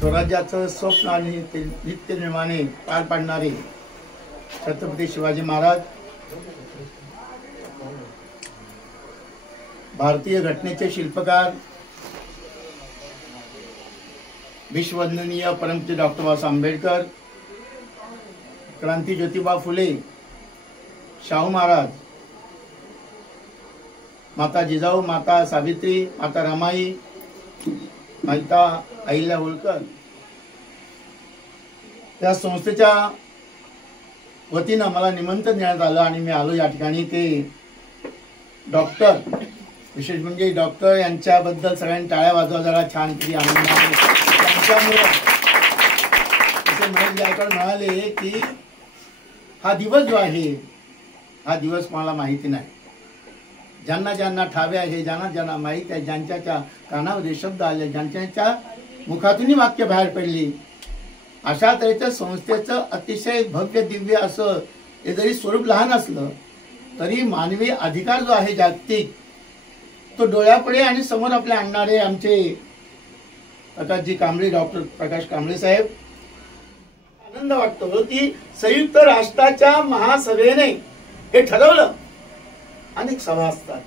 स्वराज्याचं स्वप्न आणि ते नित्य निर्माणे पार पाडणारे छत्रपती शिवाजी महाराज भारतीय घटनेचे शिल्पकार विश्ववंदनीय परमपूज्य डॉक्टर बाबासाहेब आंबेडकर, क्रांती ज्योतिबा फुले, शाहू महाराज, माता जिजाऊ, माता सावित्री, माता रमाई, माता अहिल्या होळकर त्या संस्थेच्या वतीनं मला निमंत्रण देण्यात आलं आणि मी आलो या ठिकाणी। ते डॉक्टर, विशेष म्हणजे डॉक्टर यांच्याबद्दल सगळ्यांनी टाळ्या वाजवा जरा छान किती आनंदाने। त्यांच्यामुळे असे महेश गायकवाड म्हणाले की हा दिवस जो आहे हा दिवस मला माहिती नाही, ज्यांना ज्यांना ठावे आहे, ज्यांना ज्यांना माहिती आहे, ज्यांच्या कानावर शब्द आले, ज्यांच्या मुखातून वाक्य बाहेर पडली, अशा तऱ्हेच्या संस्थेचं अतिशय भव्य दिव्य असं हे जरी स्वरूप लहान असलं तरी मानवी अधिकार जो आहे जागतिक तो डोळ्यापुढे आणि समोर आपले आणणारे आमचे प्रकाशजी कांबळे, डॉक्टर प्रकाश कांबळे साहेब। आनंद वाटतो की संयुक्त राष्ट्राच्या महासभेने हे ठरवलं। अनेक सभा असतात,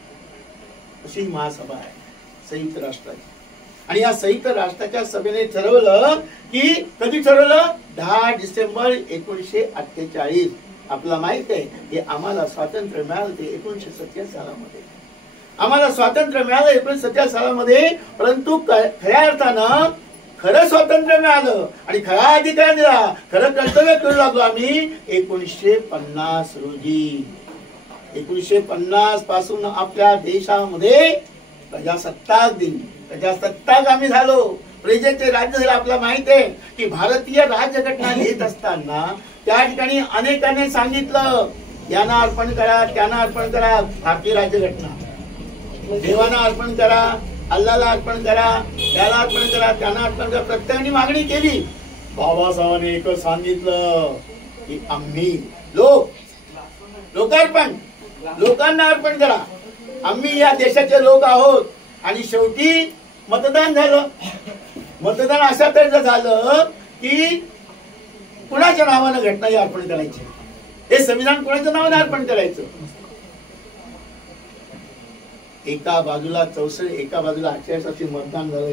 अशी महासभा आहे संयुक्त राष्ट्राची, आणि या संयुक्त राष्ट्राच्या सभेने ठरवलं की कधी ठरवलं 10 डिसेंबर 1948। आपला माहित आहे की आम्हाला स्वातंत्र्य मिळालं ते 1947 सालामध्ये, आम्हाला स्वातंत्र्य मिळालं 1947 सालामध्ये, परंतु खऱ्या अर्थानं खरं स्वातंत्र्य मिळालं आणि खरा अधिकार दिला, खरं कर्तव्य करू लागलो आम्ही 1950 रोजी। 1950 पासून आपल्या देशामध्ये प्रजासत्ताक दिन, प्रजासत्ताक आम्ही झालो, प्रजेचे राज्य झालं। आपल्याला माहित आहे की भारतीय राज्यघटना लिहित असताना त्या ठिकाणी अनेकांनी सांगितलं यांना अर्पण करा, त्यांना अर्पण करा, भारतीय राज्यघटना देवांना अर्पण करा, अल्लाला अर्पण करा, त्याला अर्पण करा, त्यांना अर्पण करा, प्रत्येकाने मागणी केली। बाबासाहेबांनी एकच सांगितलं की आम्ही लोकार्पण, लोकांना अर्पण करा, आम्ही या देशाचे लोक आहोत। आणि शेवटी मतदान झालं। मतदान अशा तऱ्हेचं झालं की कुणाच्या नावानं घटना अर्पण करायची, हे संविधान कुणाच्या नावानं अर्पण करायचं। एका बाजूला 64, एका बाजूला 48 मतदान झालं,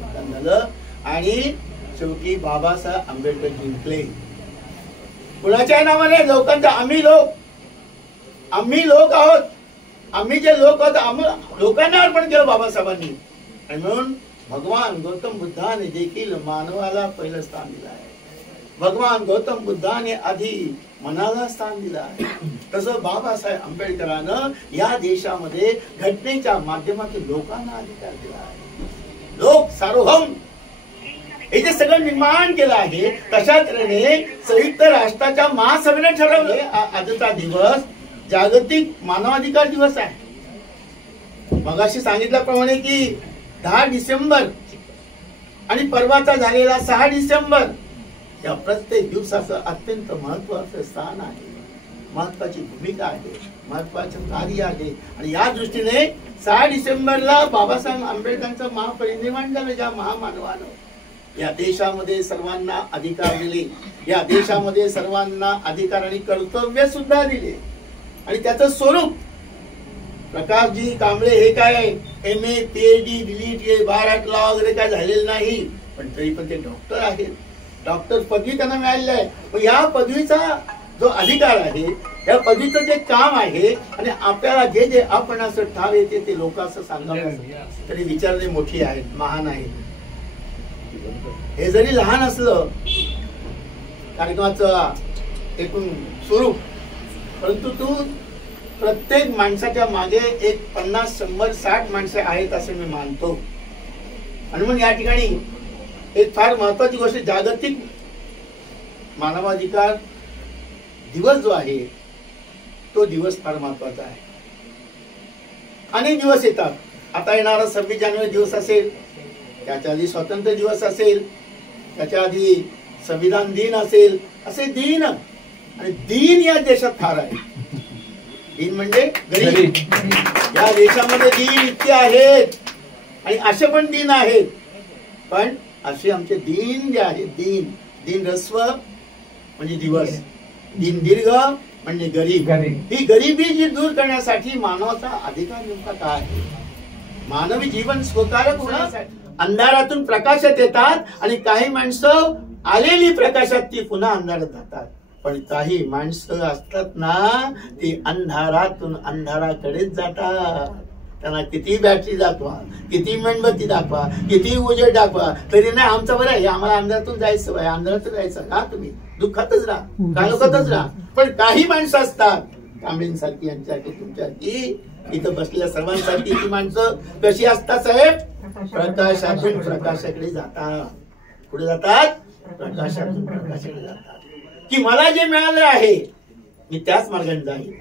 मतदान झालं आणि शेवटी बाबासाहेब आंबेडकर जिंकले। कुणाच्या नावाने? लोकांच्या। आम्ही लोक आहोत, आम्ही जे लोक आहोत लोकांना अर्पण केलं बाबासाहेबांनी। आणि म्हणून भगवान गौतम बुद्धाने देखील मानवाला पहिलं स्थान दिलं आहे। भगवान गौतम बुद्धाने आधी मनाला स्थान दिलं आहे, तसं बाबासाहेब आंबेडकरांनं या देशामध्ये घटनेच्या माध्यमातून लोकांना अधिकार दिला आहे। लोक सार्वभौम हे जे सगळं निर्माण केलं आहे, तशा तऱ्हेने संयुक्त राष्ट्राच्या महासभेने ठरवलं आजचा दिवस जागतिक मानवाधिकार दिवस आहे। मगाशी सांगितल्याप्रमाणे की 10 डिसेंबर आणि परवाचा झालेला 6 डिसेंबर या प्रत्येक दिवसाचं अत्यंत महत्वाचं स्थान आहे, महत्वाची भूमिका आहे, महत्वाचं कार्य आहे। आणि या दृष्टीने 6 डिसेंबरला बाबासाहेब आंबेडकरांचं महापरिनिर्वाण झालं। ज्या महामानवानं या देशामध्ये सर्वांना अधिकार दिले, या देशामध्ये सर्वांना अधिकार आणि कर्तव्य सुद्धा दिले, आणि त्याचं स्वरूप प्रकाशजी कांबळे हे काय MA PhD दिली, बाराट लॉ वगैरे काय झालेलं नाही, पण तरी पण ते डॉक्टर आहेत, डॉक्टर पदवी त्यांना मिळालेली आहे। या पदवीचा जो अधिकार आहे, या पदवीचं जे काम आहे, आणि आपल्याला जे जे आपण असं ठाव येते ते लोक असं सांगावं तरी विचारणे मोठी आहेत, महान आहेत। हे जरी लहान असलं कार्यक्रमाचं एकूण स्वरूप, परंतु तू प्रत्येक माणसाच्या मागे एक 50, 100, 60 माणसे आहेत असे मी मानतो। आणि मग या ठिकाणी एक फार महत्वाची गोष्ट, जागतिक मानवाधिकार दिवस जो आहे तो दिवस फार महत्वाचा आहे। अनेक दिवस येतात, आता येणारा 26 जानेवारी दिवस असेल, त्याच्या आधी स्वातंत्र्य दिवस असेल, त्याच्या आधी संविधान दिन असेल, असे दिन आणि दिन या देशात फार आहे। दिन म्हणजे गरीब, या देशामध्ये दिन इतके आहेत आणि असे पण दिन आहेत, पण असे आमचे दिन जे आहे, दिन रस्व म्हणजे दिवस, दिन दीर्घ म्हणजे गरीब. ही गरिबी जी दूर करण्यासाठी मानवाचा अधिकार नेमका काय आहे? मानवी जीवन सुखकारक होण्यासाठी अंधारातून प्रकाशात येतात आणि काही माणसं आलेली प्रकाशात ती पुन्हा अंधारात जातात. पण काही माणसं असतात ना, ती अंधारातून अंधाराकडेच जातात. त्यांना किती बॅटरी दाखवा, किती मेणबत्ती दाखवा, किती उजेड दाखवा, तरी नाही आमचं बरं आहे, आम्हाला अंधारातून जायचं आहे, अंधारातून जायचं का? तुम्ही दुःखातच राहा, कालोखातच राहा. पण काही माणसं असतात कांबळींसारखी, यांच्यासारखी, तुमच्यासारखी, इथं बसलेल्या सर्वांसारखी ती माणसं कशी असतात साहेब? प्रकाशातून प्रकाशाकडे जातात. पुढे जातात, प्रकाशातून प्रकाशाकडे जातात. की मला जे मिळालं आहे मी त्याच मार्गाने जाईल.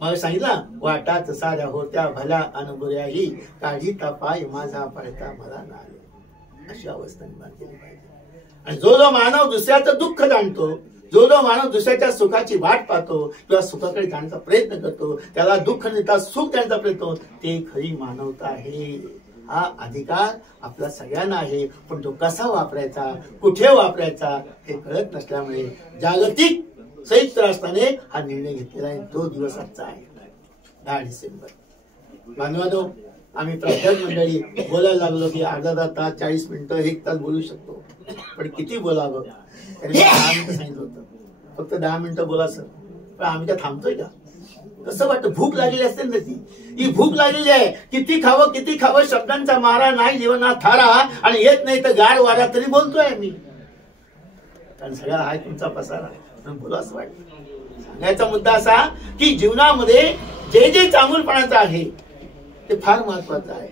मग सांगितलं, वाटाच साऱ्या होत्या भल्या अनुभुऱ्याही, काढीता पाय माझा पळता मला नाही. अशी अवस्था निर्माण केली पाहिजे. आणि जो मानव दुसऱ्याचं दुःख जाणतो, जो मानव दुसऱ्याच्या सुखाची वाट पाहतो किंवा सुखाकडे जाण्याचा प्रयत्न करतो, त्याला दुःख नेता सुख देण्याचा प्रयत्न, ते खरी मानवता आहे. हा अधिकार आपला सगळ्यांना आहे. पण तो कसा वापरायचा, कुठे वापरायचा हे कळत नसल्यामुळे जागतिक संयुक्त राष्ट्राने हा निर्णय घेतलेला आहे. तो दिवस आजचा आहे, 10 डिसेंबर. बांधवांनो, आम्ही प्राध्यापक मंडळी बोलायला लागलो की अर्धा तास, 40 मिनिटं, 1 तास बोलू शकतो. पण किती बोलावं? त्यांनी 10 मिनिटं सांगितलं होतं, फक्त 10 मिनिटं बोला सर. पण आम्ही काय थांबतोय का? कसं वाटतं? भूक लागलेली असते ना, ही भूक लागलेली आहे. किती खावं शब्दांचा मारा नाही जीवनात थारा, आणि येत नाही तर गार वारा तरी बोलतोय मी. कारण सगळा आहे तुमचा पसारा, म्हणून बोला असं वाटतं. सांगायचा मुद्दा असा की जीवनामध्ये जे जे चांगुलपणाचं आहे ते फार महत्वाचं आहे.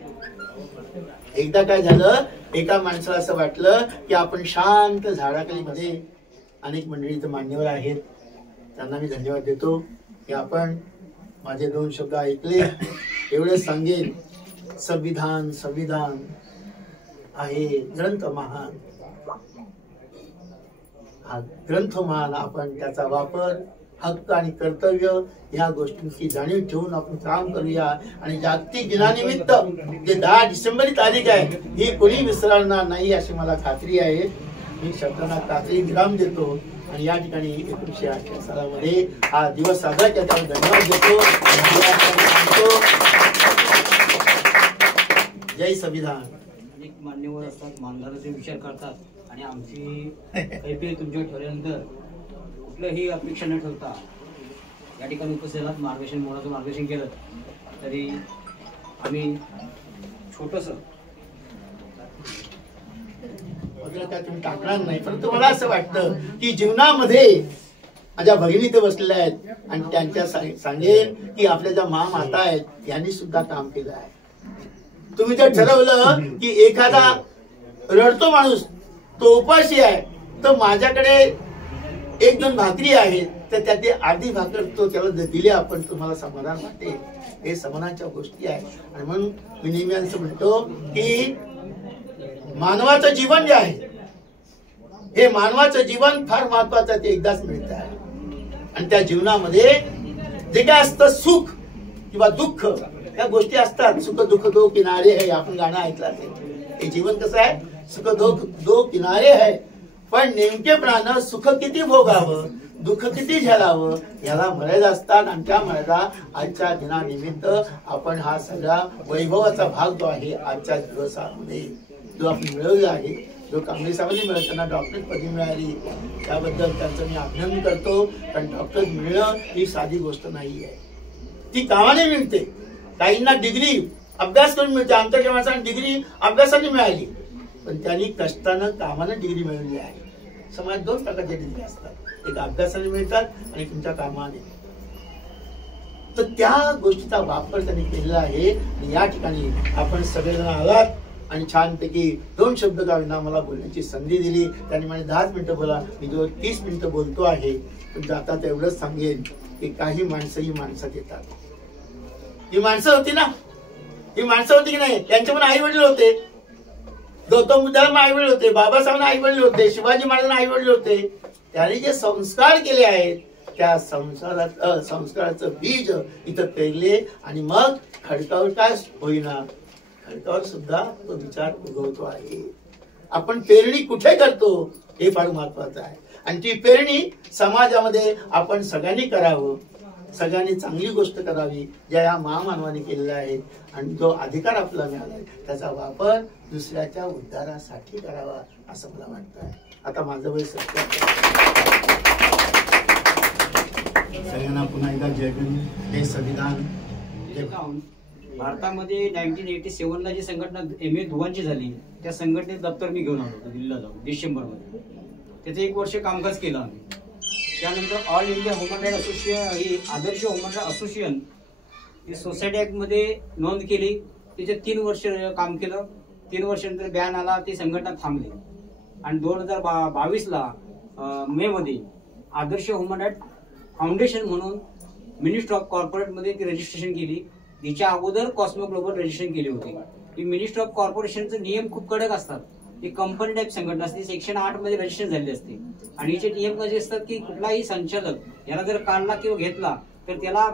एकदा काय झालं, एका माणसाला असं वाटलं की आपण शांत झाडाखाली मध्ये, अनेक मंडळी इथं मान्यवर आहेत, त्यांना मी धन्यवाद देतो की आपण माझे 2 शब्द ऐकले. एवढेच सांगेन, संविधान आहे ग्रंथ महान. हा ग्रंथ महान, आपण त्याचा वापर, हक्क आणि कर्तव्य या गोष्टींची जाणीव ठेवून आपण काम करूया. आणि जागतिक दिनानिमित्त जे 10 डिसेंबर ही तारीख आहे, ही कोणी विसरणार नाही अशी मला खात्री आहे. मी शब्दांना खात्री विराम देतो आणि या ठिकाणी 1988 सालामध्ये हा दिवस साजरा केला, त्यामुळे धन्यवाद देतो. जय संविधान. अनेक मान्यवर असतात, मानधनाचे विचार करतात आणि आमची काही तुमच्या ठेवल्यानंतर कुठलंही अपेक्षा न ठेवता या ठिकाणी उपस्थित मार्गदर्शन केलं. तरी आम्ही छोटंसं काय तुम्ही टाकणार नाही, परंतु मला असं वाटतं की जीवनामध्ये माझ्या भगिनी इथे बसलेल्या आहेत आणि त्यांच्या सांगेन की आपल्या ज्या महामाता आहेत यांनी सुद्धा काम केलं आहे. तुम्ही जर ठरवलं की एखादा रडतो माणूस, तो उपाशी आहे, तर माझ्याकडे 1-2 भाकरी आहेत, तर त्यातली अर्धी भाकर तो त्याला दिली आपण, तुम्हाला समाधान वाटेल. हे समाधानाच्या गोष्टी आहेत. आणि म्हणून मी नेहमी असं म्हणतो की मानवाचं जीवन जे आहे, हे मानवाचं जीवन फार महत्वाचं आहे. ते एकदाच मिळत आहे. आणि त्या जीवनामध्ये जे काय असतं, सुख किंवा दुःख, या गोष्टी असतात. सुख दुःख दो किनारे है, आपण गाणं ऐकलं असेल. हे जीवन कसं आहे, सुख दो किनारे है. पण नेमकेपणानं सुख किती भोगावं, दुःख किती झेलावं, याला मर्यादा असतात. आणि त्या मर्यादा आजच्या दिनानिमित्त आपण हा सगळा वैभवाचा भाग जो आहे आजच्या दिवसामध्ये जो आपण मिळवला आहे, जो कांबळे साहेबांनी मिळत त्यांना डॉक्टरेट पदवी मिळाली, त्याबद्दल त्यांचं मी अभिनंदन करतो. कारण डॉक्टर मिळणं ही साधी गोष्ट नाही आहे, ती कामाने मिळते. काहींना डिग्री अभ्यास करून मिळते, आमच्या माणसांना डिग्री अभ्यासाने मिळाली, पण त्यांनी कष्टानं कामानं डिग्री मिळवली आहे. समाजात 2 प्रकारच्या डिग्री असतात, एक अभ्यासाने मिळतात आणि तुमच्या कामाने. तर त्या गोष्टीचा वापर त्यांनी केलेला आहे. आणि या ठिकाणी आपण सगळेजण आलात आणि छानपैकी 2 शब्द का विना मला बोलण्याची संधी दिली. त्यांनी मला 10 मिनिटं बोला, मी जो 30 मिनिटं बोलतो आहे. पण जाता तेवढंच सांगेन की काही माणसं ही माणसात येतात. ही माणसं होती ना, ही माणसं होती की नाही, त्यांचे पण आई वडील होते. गौतम बुद्धाला आई वडील होते, बाबासाहेबांना आई वडील होते, शिवाजी महाराजांना आई वडील होते. त्यांनी जे संस्कार केले आहेत त्या संस्काराचं बीज इथं पेरले. आणि मग खडकावर काय होईना, खडकावर सुद्धा तो विचार उगवतो आहे. आपण पेरणी कुठे करतो हे फार महत्वाचं आहे. आणि ती पेरणी समाजामध्ये आपण सगळ्यांनी करावं, सगळ्यांनी चांगली गोष्ट करावी ज्या या महामानवाने केलेल्या आहेत. आणि जो अधिकार आपल्याला मिळाला आहे त्याचा वापर दुसऱ्याच्या उद्धारासाठी करावा असं मला वाटतं आहे. आता माझं वय 70. सगळ्यांना पुन्हा एकदा जय भीम. हे संविधान भारतामध्ये 1987 ला जी संघटना MA धुवांची झाली त्या संघटनेत दप्तर मी घेऊन आलो होतो दिल्लीला जाऊन डिसेंबरमध्ये. त्याचं 1 वर्ष कामकाज केलं आम्ही. त्यानंतर all India human right association ही आदर्श ह्युमन राईट असोसिएशन ही सोसायटी ॲक्टमध्ये नोंद केली. त्याच्यात 3 वर्ष काम केलं. 3 वर्षानंतर बॅन आला, ती संघटना थांबली. आणि 2022 ला मे मध्ये आदर्श ह्युमन राईट फाउंडेशन म्हणून मिनिस्ट्री ऑफ कॉर्पोरेटमध्ये ती रजिस्ट्रेशन केली. तिच्या अगोदर कॉस्मो ग्लोबल रजिस्ट्रेशन केली होती. ही मिनिस्ट्री ऑफ कॉर्पोरेशनचे नियम खूप कडक असतात. ही कंपनी टाईप संघटना असते, सेक्शन 8 मध्ये रजिस्ट्रेशन झाली असते. आणि हिचे नियम कसे असतात की कुठलाही संचालक याला जर काढला किंवा घेतला तर त्याला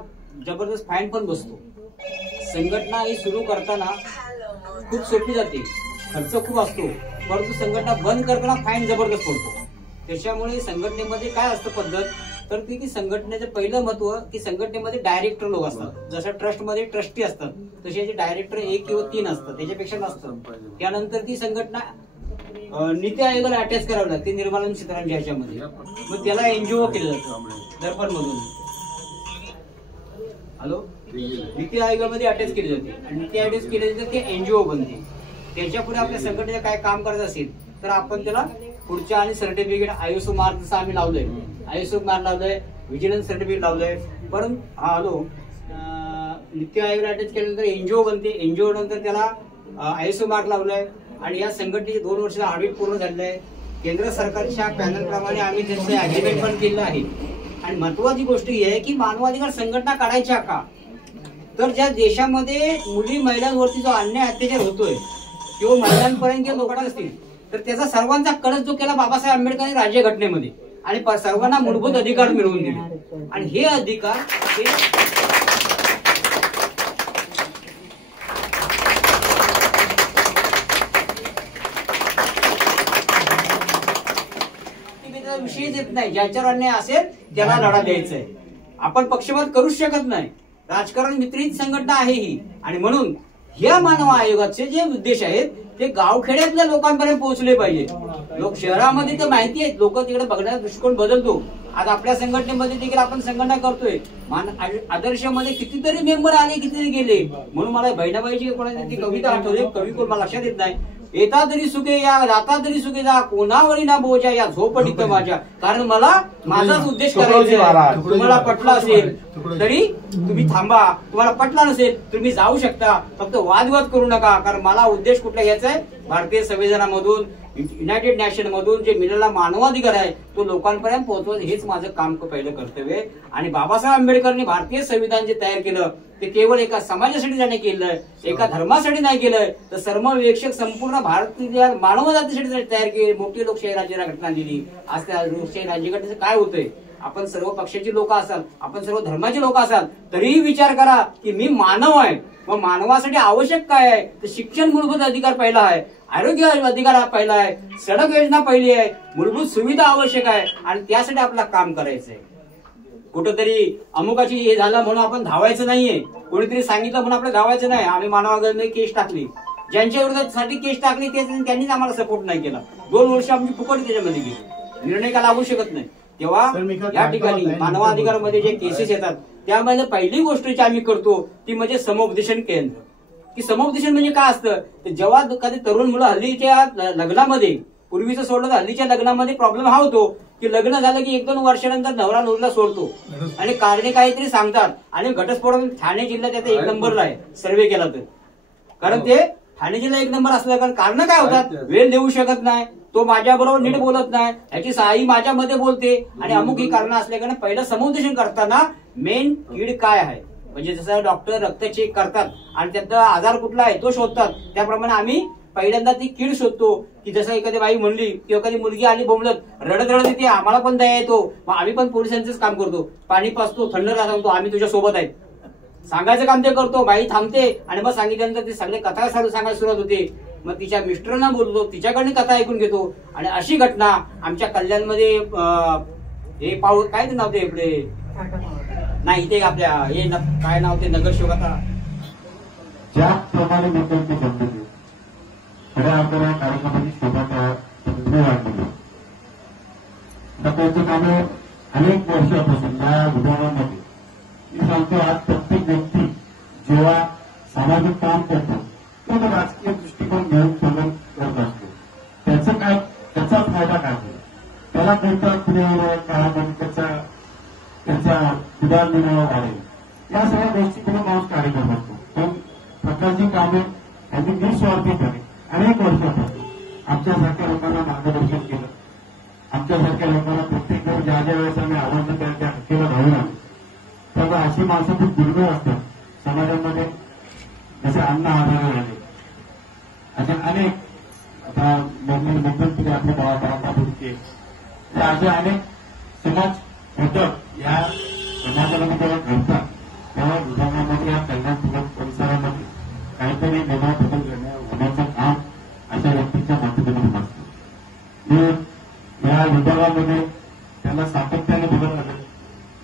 जबरदस्त फाईन पण बसतो. संघटना ही सुरू करताना खूप सोपी जाते, खर्च खूप असतो, परंतु संघटना बंद करताना फाईन जबरदस्त पडतो. त्याच्यामुळे संघटनेमध्ये काय असतं पद्धत तर की संघटनेचं पहिलं महत्व की संघटनेमध्ये डायरेक्टर लोक असतात. जसं ट्रस्टमध्ये ट्रस्टी असतात तसे डायरेक्टर 1 किंवा 3 असतात, त्याच्यापेक्षा नसतं. त्यानंतर ती संघटना नीती आयोगाला अटॅच करावं लागते निर्मला सीतारामन ह्याच्यामध्ये. मग त्याला NGO केलं जातं दर्पण मधून. हॅलो, नीती आयोगामध्ये अटॅच केली जाते आणि नीती आयोग केले जाते ते NGO बनते. त्याच्या पुढे आपल्या संघटनेचं काय काम करायचं असेल तर आपण त्याला पुढच्या आणि सर्टिफिकेट ISO मार्क जसं आम्ही लावलंय, ISO मार्क लावलंय, व्हिजिलन्स सर्टिफिकेट लावलंय. परंतु हॅलो, नीती आयोगाला अटॅच केल्यानंतर NGO बनते. NGO नंतर त्याला ISO मार्क लावलाय आणि या संघटनेचे 2 वर्षाचा ऑडिट पूर्ण झालेलं आहे. केंद्र सरकारच्या पॅनल प्रमाणे आम्ही त्यांचं अग्रीमेंट पण केलं आहे. आणि महत्वाची गोष्ट ही आहे की मानवाधिकार संघटना काढायच्या का तर ज्या देशामध्ये मुली महिलांवरती जो अन्याय अत्याचार होतोय किंवा महिलांपर्यंत किंवा लोकांना असतील तर त्याचा सर्वांचा कळस जो केला बाबासाहेब आंबेडकरांनी राज्यघटनेमध्ये आणि सर्वांना मूलभूत अधिकार मिळवून दिले. आणि हे अधिकार विषयच येत नाही. ज्याच्यावर अन्याय असेल त्याला लढा द्यायचा आहे. आपण पक्षपात करूच शकत नाही. राजकारण मित्रित संघटना आहे ही. आणि म्हणून या मानव आयोगाचे जे उद्देश आहेत ते गावखेड्यातल्या लोकांपर्यंत पोहोचले पाहिजे. लोक शहरामध्ये तर माहिती आहेत, लोक तिकडे बघण्याचा दृष्टिकोन बदलतो. आज आपल्या संघटनेमध्ये देखील आपण संघटना करतोय. आदर्शमध्ये कितीतरी मेंबर आले, कितीतरी गेले. म्हणून मला बहिणाबाईची कोणाची कविता आठवली, कवी कोण मला लक्षात येत नाही. येता तरी सुखे या, जाता तरी सुखे जा, कोणावरी ना बोजा या झोपडीत माझ्या. कारण मला माझाच उद्देश करायचा. तुम्हाला पटला असेल तरी तुम्ही थांबा, तुम्हाला पटला नसेल तुम्ही जाऊ शकता. फक्त वादविवाद करू नका. कारण मला उद्देश कुठला घ्यायचा आहे, भारतीय संविधानामधून युनायटेड नॅशन मधून जे मिळालेला मानवाधिकार आहे तो लोकांपर्यंत पोहोचवणं हेच माझं काम पहिलं कर्तव्य आहे. आणि बाबासाहेब आंबेडकरांनी भारतीय संविधान जे तयार केलं ते केवळ एका समाजासाठी त्याने केलंय, एका धर्मासाठी नाही केलंय, तर सर्वविवेक्षक संपूर्ण भारतीय मानवजातीसाठी तयार केली. मोठी लोकशाही राज्यघटना दिली. आज त्या लोकशाही राज्यघटनेचं काय होतंय, आपण सर्व पक्षाची लोक असाल, आपण सर्व धर्माची लोक असाल तरीही विचार करा की मी मानव आहे. मग मानवासाठी आवश्यक काय आहे तर शिक्षण मूलभूत अधिकार पहिला आहे, आरोग्य अधिकार हा पहिला आहे, सडक योजना पहिली आहे, मूलभूत सुविधा आवश्यक आहे. आणि त्यासाठी आपल्याला काम करायचंय. कुठंतरी अमुकाची हे झालं म्हणून आपण धावायचं नाहीये, कोणीतरी सांगितलं म्हणून आपण धावायचं नाही. आम्ही मानवाधिकार केस टाकली, ज्यांच्या विरोधासाठी केस टाकली त्यांनीच आम्हाला सपोर्ट नाही केला. 2 वर्ष आमची फुकट त्याच्यामध्ये गेली, निर्णय का लागू शकत नाही. तेव्हा या ठिकाणी मानवाधिकारामध्ये जे केसेस येतात त्यामध्ये पहिली गोष्ट जी आम्ही करतो ती म्हणजे समुपदेशन केंद्र. की समुपदेशन म्हणजे काय असतं, जेव्हा कधी तरुण मुलं हल्लीच्या लग्नामध्ये, पूर्वीचं सोडलं तर हल्लीच्या लग्नामध्ये प्रॉब्लेम हा होतो की लग्न झालं की 1-2 वर्षानंतर नवरा नवरीला सोडतो आणि कारणे काहीतरी सांगतात. आणि घटस्फोट ठाणे जिल्ह्यात त्याचा 1 नंबरला आहे सर्वे केला तर. कारण ते ठाणे जिल्हा 1 नंबर असल्या कारण काय होतात, वेळ देऊ शकत नाही, तो माझ्याबरोबर नीट बोलत नाही, याची साई माझ्यामध्ये बोलते आणि अमुक ही कारणं असल्याने पहिलं समुपदेशन करताना मेन कीड काय आहे म्हणजे जसं डॉक्टर रक्त चेक करतात आणि त्याचा आजार कुठला आहे तो शोधतात, त्याप्रमाणे आम्ही पहिल्यांदा ती कीड शोधतो. की जसं एखादी बाई म्हणली किंवा एखादी मुलगी आली बोंबलत रडत रडत येते, आम्हाला पण दया येतो, मग आम्ही पण पोलिसांचंच काम करतो, पाणी पाचतो, थंड सांगतो, आम्ही तुझ्या सोबत आहे सांगायचं काम ते करतो. बाई थांबते आणि मग सांगितल्यानंतर ते सगळे कथा सांगायला सुरुवात होते. मग तिच्या मिस्टरांना बोलतो, तिच्याकडनं कथा ऐकून घेतो. आणि अशी घटना आमच्या कल्याणमध्ये हे पाऊल काय ते नाव ते इकडे नाही ते आपल्या हे काय नाव ते नगरसेवक आता ज्याप्रमाणे लोकांची बंधुकी खऱ्या आपल्याला कार्यक्रमाची शोभा वाढली. सकाळची कामे अनेक वर्षापासून या विभागामध्ये मी सांगतो, आज प्रत्येक व्यक्ती जेव्हा सामाजिक काम करतो तेव्हा राजकीय दृष्टिकोन घेऊन संबंध करत असतो. त्याचा फायदा काय होईल, त्याला कोणत्या पुढे काळामध्ये त्याचा उदारनिर्वाह वाढेल, या सगळ्या गोष्टीकडे माणूस कार्य करत असतो. पण प्रकारची कामे त्यांनी निस्वार्थीपणे अनेक वर्षापासून आमच्यासारख्या लोकांना मार्गदर्शन केलं. आमच्यासारख्या लोकांना प्रत्येक वेळ ज्या वेळेस आम्ही आव्हान त्या हक्कीला धावून आलो. त्यामुळे अशी माणसं खूप दुर्मिळ असतात समाजामध्ये. जसे अन्न आधार झाले असे अनेक आता मुख्यमंत्री आपले बाळासाहेब बुडके असे अनेक समाज घटक या समाजामध्ये जेव्हा घडतात तेव्हा विभागामध्ये या कल्याण परिसरामध्ये काहीतरी वेगळा बदल होण्याचं काम अशा व्यक्तीच्या माध्यमातून असतं. मी या विभागामध्ये त्यांना सातत्याने बघत आले.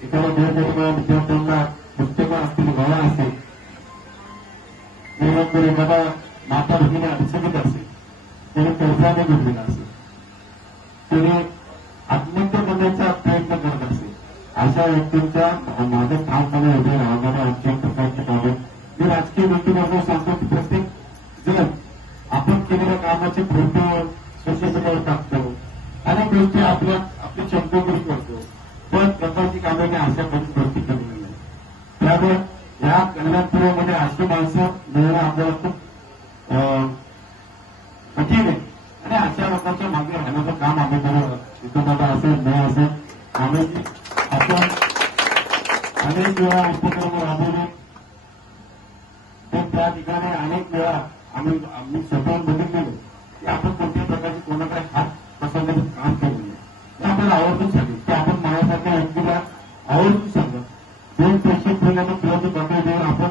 एखाद्या वेगवेगळ्या विद्यार्थ्यांना पुस्तकं असतील, वह्या असतील, एखादा माता भगिनी अडचणीत असेल, त्याने कर्जाने घेतलेला असेल, त्याने आत्महत्या करण्याचा प्रयत्न करत असेल, अशा व्यक्तींच्या माझं काम कमी उभे राहणाऱ्या आणखी प्रकारची कामे मी राजकीय व्यक्तीबरोबर सांगतो की प्रत्येक जण आपण केलेल्या कामाचे फोटो सोशल मीडियावर टाकतो, अनेक गोष्टी आपली चमकोगिरी करतो, पण प्रकारची कामे मी अशा गोष्टी केलेली नाही. त्यामुळे या कल्याणपुरामध्ये अशी माणसं मिळणं आपल्याला खूप कठीण आहे. आणि अशा लोकांच्या मागे राहण्याचं काम आम्ही करत विकासाला असेल न असेल आम्ही आपण अनेक वेळा उपक्रम राबवले. तर त्या ठिकाणी अनेक वेळा आम्ही स्वतःहून बघितलेलं की आपण कोणत्याही प्रकारची कोणाकडे हात पसरण्याचं काम केलं नाही. ते आपल्याला आवर्जून सांगेल की आपण माझ्यासारख्या व्यक्तीला आवर्जून सांगा 2 पैसे ठेवल्यानं किंवा पातळी देऊन आपण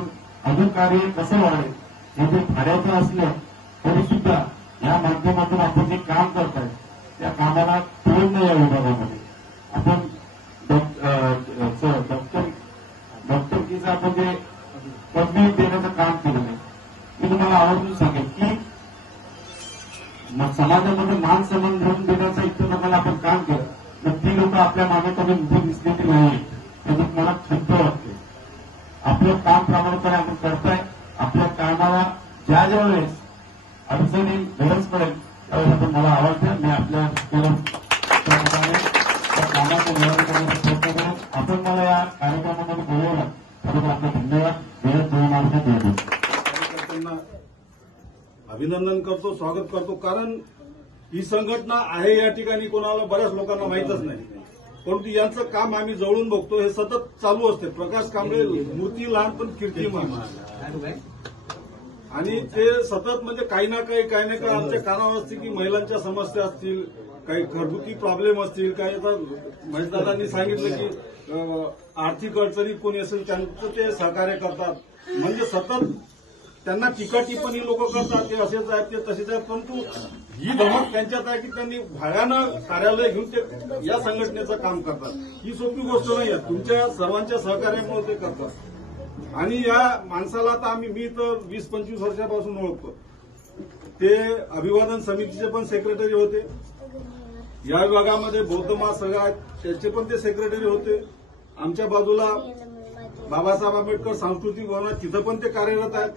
अजून कार्य कसं वाढेल हे जर फाड्याचं असलं तरी सुद्धा या माध्यमातून आपण जे काम करताय त्या कामाला तोड नाही. या विभागामध्ये आपण डॉक्टरकीचं आपण जे पदवी देण्याचं काम केलं नाही. मी तुम्हाला आवर्जून सांगेल की समाजामध्ये मान सन्मान मिळवून देण्याचं इतकं जमाला आपण काम केलं तर ती लोक आपल्या मागे कधी उभे दिसलेली नाही. त्याच्यात मला खंत वाटते. आपलं काम प्रामाणिकपणे आपण करताय. आपल्या कामाला ज्या वेळेस अडचणी गरज पडेल त्यावेळेस आपण मला आवडतं. मी आपल्या त्याप्रमाणे त्या कामाचं नियोजन करण्याचा प्रयत्न करेन. आपण मला या कार्यक्रमामध्ये बोलवलं त्याबद्दल आपला धन्यवाद. वेळ मार्फत देतो. कार्यकर्त्यांना अभिनंदन करतो, स्वागत करतो. कारण ही संघटना आहे या ठिकाणी कोणाला बऱ्याच लोकांना माहीतच नाही. परंतु यांचं काम आम्ही जवळून बघतो. हे सतत चालू असते. प्रकाश कांबळे मूर्ती लहान पण कीर्तिमान आणि ते सतत म्हणजे काही ना काही आमच्या कानावर असते की महिलांच्या समस्या असतील, काही घरगुती प्रॉब्लेम असतील, काही आता महेशदादांनी सांगितलं की आर्थिक अडचणी कोणी असेल त्यांचं ते सहकार्य करतात. म्हणजे सतत त्यांना टीका टिप्पणी लोक करतात ते असेच आहेत ते तसेच आहेत. परंतु ही धमक त्यांच्यात आहे की त्यांनी भाड्यानं कार्यालय घेऊन ते या संघटनेचं काम करतात. ही सोपी गोष्ट नाही आहे. तुमच्या सर्वांच्या सहकार्यामुळे ते करतात. आणि या माणसाला आता मी तर 20-25 वर्षापासून ओळखतो. ते अभिवादन समितीचे पण सेक्रेटरी होते. या विभागामध्ये बौद्ध महासंघ आहेत त्याचे पण ते सेक्रेटरी होते. आमच्या बाजूला बाबासाहेब आंबेडकर सांस्कृतिक भवनात तिथं पण ते कार्यरत आहेत.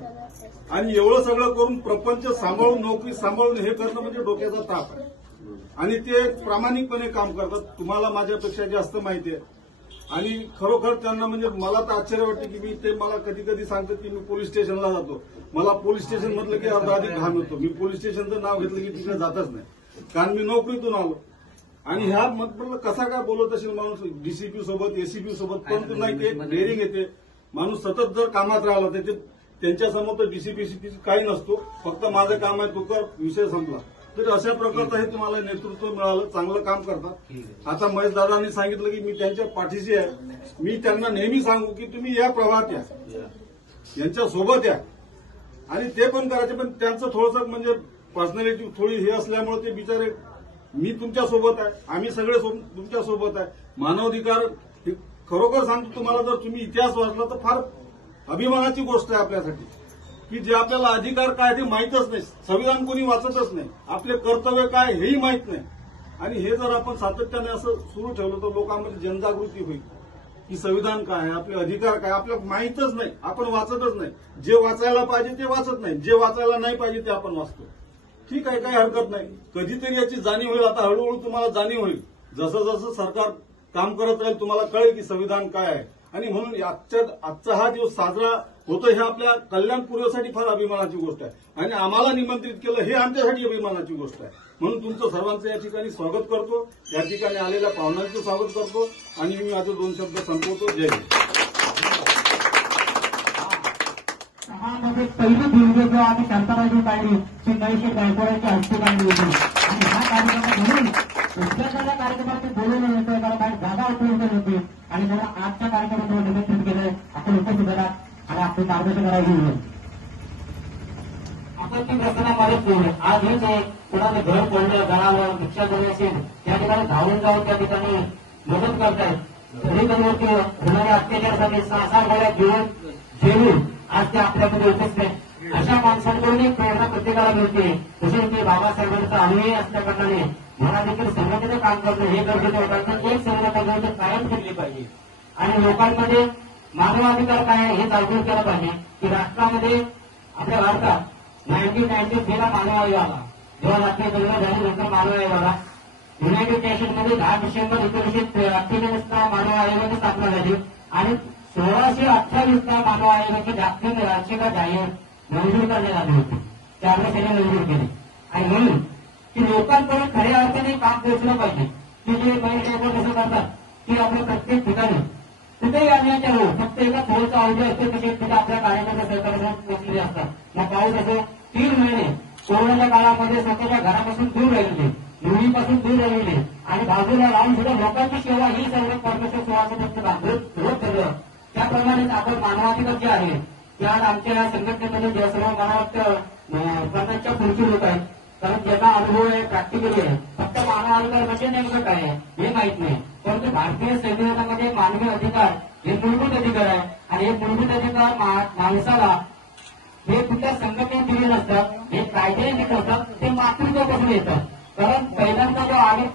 आणि एवढं सगळं करून प्रपंच सांभाळून नोकरी सांभाळून हे करणं म्हणजे डोक्याचा ताप आहे. आणि ते प्रामाणिकपणे काम करतात. तुम्हाला माझ्यापेक्षा जास्त माहिती आहे. आणि खरोखर त्यांना म्हणजे मला तर आश्चर्य वाटते की ते मला कधी कधी सांगतात की मी पोलीस स्टेशनला जातो. मला पोलीस स्टेशन म्हटलं की अर्धा अधिक घाण होतो. मी पोलीस स्टेशनचं नाव घेतलं की तिकडे जातच नाही. कारण मी नोकरीतून आलो. आणि ह्या मतलब कसा काय बोलत असेल माणूस डीसीपी सोबत एसीपी सोबत. परंतु नाही ते डेअरिंग येते. माणूस सतत जर कामात राहिला त्याचे त्यांच्यासमोर तर डीसीपी काही नसतो. फक्त माझं काम आहे तू कर, विषय संपला. तर अशा प्रकारचं हे तुम्हाला नेतृत्व मिळालं. चांगलं काम करतात. आता महेशदादांनी सांगितलं की मी त्यांच्या पाठीशी आहे. मी त्यांना नेहमी सांगू की तुम्ही या प्रवाहात या, यांच्या सोबत या आणि ते पण करायचे. पण त्यांचं थोडंसं म्हणजे पर्सनॅलिटी थोडी हे असल्यामुळे ते बिचारे, मी तुमच्या सोबत आहे, आम्ही सगळे तुमच्या सोबत आहे. मानवाधिकार हे खरोखर सांगतो तुम्हाला, जर तुम्ही इतिहास वाचला तर फार अभिमानाची गोष्ट आहे आपल्यासाठी, की जे आपल्याला अधिकार काय ते माहीतच नाही, संविधान कोणी वाचतच नाही, आपले कर्तव्य काय हेही माहीत नाही. आणि हे जर आपण सातत्याने असं सुरू ठेवलं तर लोकांमध्ये जनजागृती होईल की संविधान काय आहे, आपले अधिकार काय आपल्याला माहीतच नाही, आपण वाचतच नाही. जे वाचायला पाहिजे ते वाचत नाही, जे वाचायला नाही पाहिजे ते आपण वाचतो. ठीक आहे, काही हरकत नाही. कधीतरी याची जाणीव होईल. आता हळूहळू तुम्हाला जाणीव होईल. जसं जसं सरकार काम करत राहील तुम्हाला कळेल की संविधान काय आहे. आणि म्हणून आजचा हा दिवस साजरा होतो हे आपल्या कल्याण पूर्वेसाठी फार अभिमानाची गोष्ट आहे. आणि आम्हाला निमंत्रित केलं हे आमच्यासाठी अभिमानाची गोष्ट आहे. म्हणून तुमचं सर्वांचं या ठिकाणी स्वागत करतो. या ठिकाणी आलेल्या पाहुण्यांचं स्वागत करतो आणि मी माझे 2 शब्द संपवतो. जय हिंद. पहिली दिवशी जेव्हा आम्ही शांतराजी काढली ती नैशी गायकवाडांच्या हस्ते काढली होती. आणि हा कार्यक्रम म्हणून उद्याच्या कार्यक्रमात ते बोलून होतं, कारण काही जागा उपलब्ध होती. आणि मला आजच्या कार्यक्रमात निमंत्रित केलं, आपण उपस्थित राहणार आणि आपले मार्गदर्शन करायला घेऊन आपण ती प्रश्न मदत केली. आज हेच आहे, कुणाचं घर पडलं, घरावर भिक्षा झाली असेल, त्या ठिकाणी धावून जाऊन त्या ठिकाणी मदत करतायत. गरीबांवरती होणाऱ्या अत्याचारासाठी 6 गोळ्या घेऊन जेवून आज ते आपल्याकडे उपस्थित आहेत. अशा माणसांकडून एक प्रेरणा प्रत्येकाला मिळते. तसे की बाबासाहेबांचा अनुयायी असल्याकारणाने मला देखील संघटनेचं काम करणं हे गरजेचं होतं. एक संघटना कायम ठेवली पाहिजे आणि लोकांमध्ये मानवाधिकार काय आहे हे जागृत केलं पाहिजे. की राष्ट्रामध्ये आपल्या भारतात 1993 ला मानव आयोग आला. जेव्हा राष्ट्रीय जन्म झाल्यानंतर मानव आयोग आला. युनायटेड नेशनमध्ये 10 डिसेंबर 1948 ला मानव आयोगाची स्थापना झाली आणि 1628 मानव आयोगाची जागतिक राष्ट्रीय जाहीर मंजूर करण्यात आली होती. त्यामुळे त्यांनी मंजूर केली. आणि म्हणून की लोकांपर्यंत खऱ्या अर्थाने काम पोहोचलं पाहिजे. की जे काही लोक कसं करतात की आपल्या प्रत्येक ठिकाणी कुठेही आणण्याच्या हो फक्त एका थोडचा अवधी असतो, तसे तिथे आपल्या कार्यक्रम सहकार्य पोहोचलेले असतात. मग पाऊस असो 3 महिने कोरोनाच्या काळामध्ये स्वतःच्या घरापासून दूर राहिले, मुलीपासून दूर राहिले आणि बाजूला लावून सुद्धा लोकांची सेवा ही सर्व परमेश्वर सुवासित होत ठरलं. त्याप्रमाणेच आपण मानवाधिकार जे आहे त्या आमच्या या संघटनेमध्ये जे सर्व मला वाटतं 50च्या पुढचे लोक आहेत, कारण ज्याचा अनुभव आहे प्रॅक्टिकली आहे. फक्त मानवाधिकार म्हणजे नेमकं काय आहे हे माहीत नाही, परंतु भारतीय संविधानामध्ये मानवी अधिकार हे मूलभूत अधिकार आहे. आणि हे मूलभूत अधिकार माणसाला हे कुठल्या संघटनेत दिले नसतात, हे कायदे जे करतात ते मातृत्वापासून येतात. कारण पहिल्यांदा जो आहे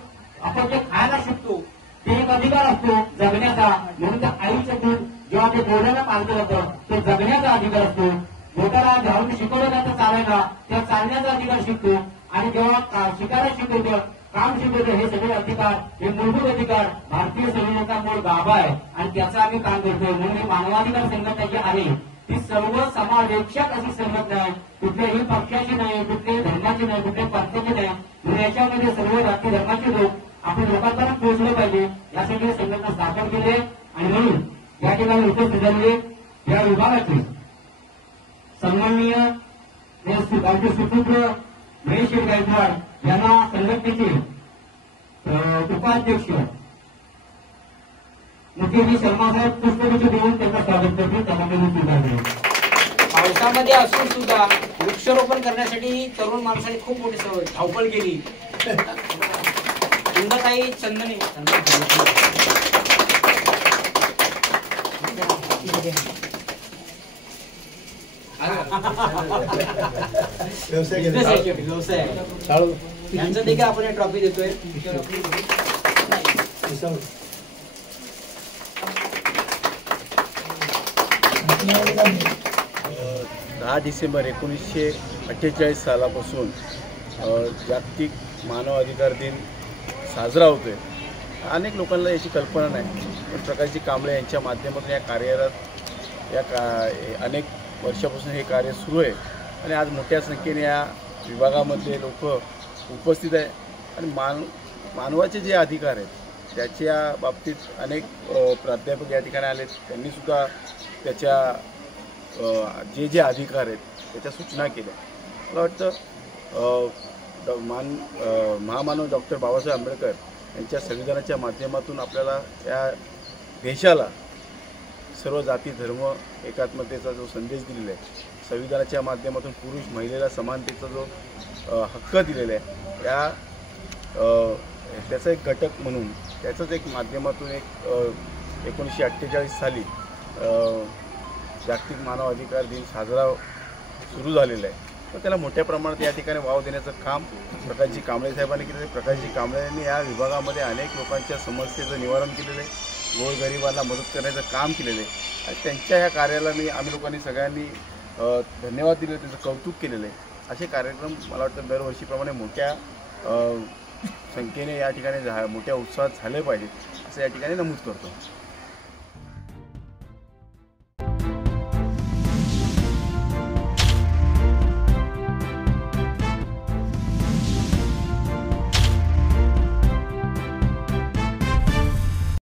आपण जे खायला शिकतो ते एक अधिकार असतो जगण्याचा. म्हणून त्या आईचं दूध जेव्हा ते बोलायला मानलं जातं ते जगण्याचा अधिकार असतो. बोटाला जाऊन शिकवलं जातं चालायला, त्या चालण्याचा अधिकार शिकतो. आणि जेव्हा शिकायला शिकवतं, काम शिकवतं, हे सगळे अधिकार हे मूलभूत अधिकार भारतीय संविधानाचा मूळ गाभा आहे आणि त्याचं आम्ही काम करतोय. म्हणून ही मानवाधिकार संघटना जी आहे ती सर्व समावेशक अशी संघटना आहे. कुठल्याही पक्षाची नाही, कुठल्याही धर्माची नाही, कुठल्याही पंथाची नाही. म्हणून याच्यामध्ये सर्व जाती धर्माचे लोक आपण लोकांपर्यंत पोहोचलं पाहिजे यासाठी संघटना स्थापन केली. आणि म्हणून या ठिकाणी उपस्थित झालेले या विभागाचे सन्माननीय आमचे सुपुत्र महेश गायकवाड यांना संघटनेचे उपाध्यक्ष मुख्यमंत्री शर्मासाहेब पुष्पगुच्छ देऊन त्यांचं स्वागत करतो. त्यामध्ये पावसामध्ये असून सुद्धा वृक्षारोपण करण्यासाठी तरुण माणसाने खूप मोठी धावपळ केली. इंदाताई चंदने व्यवसाय यांचं देखील आपण ट्रॉफी देतोय. 10 डिसेंबर 1948 सालापासून जागतिक मानव अधिकार दिन साजरा होतोय. अनेक लोकांना याची कल्पना नाही, पण प्रकाशजी कांबळे यांच्या माध्यमातून या कार्यरत अनेक वर्षापासून हे कार्य सुरू आहे. आणि आज मोठ्या संख्येने या विभागामध्ये लोक उपस्थित आहे. आणि मानवाचे जे अधिकार आहेत त्याच्या बाबतीत अनेक प्राध्यापक या ठिकाणी आले, त्यांनीसुद्धा त्याच्या जे अधिकार आहेत त्याच्या सूचना केल्या. मला वाटतं महामानव डॉक्टर बाबासाहेब आंबेडकर यांच्या संविधानाच्या माध्यमातून आपल्याला या देशाला सर्व जाती धर्म एकात्मतेचा जो संदेश दिलेला आहे, संविधानाच्या माध्यमातून पुरुष महिलेला समानतेचा जो हक्क दिलेले आहे या त्याचा एक घटक म्हणून त्याचंच एक माध्यमातून एक 1948 साली जागतिक मानव अधिकार दिन साजरा सुरू झालेला आहे. तर त्याला मोठ्या प्रमाणात या ठिकाणी वाव देण्याचं काम प्रकाशजी कांबळे साहेबांनी केलेलं आहे. प्रकाशजी कांबळे यांनी या विभागामध्ये अनेक लोकांच्या समस्येचं निवारण केलेलं आहे, गोरगरिबांना मदत करण्याचं काम केलेलं आहे आणि त्यांच्या ह्या कार्याला आम्ही लोकांनी सगळ्यांनी धन्यवाद दिले, त्याचं कौतुक केलेलं आहे. असे कार्यक्रम मला वाटतं दरवर्षीप्रमाणे मोठ्या संख्येने या ठिकाणी मोठ्या उत्साहात झाले पाहिजेत असं या ठिकाणी नमूद करतो.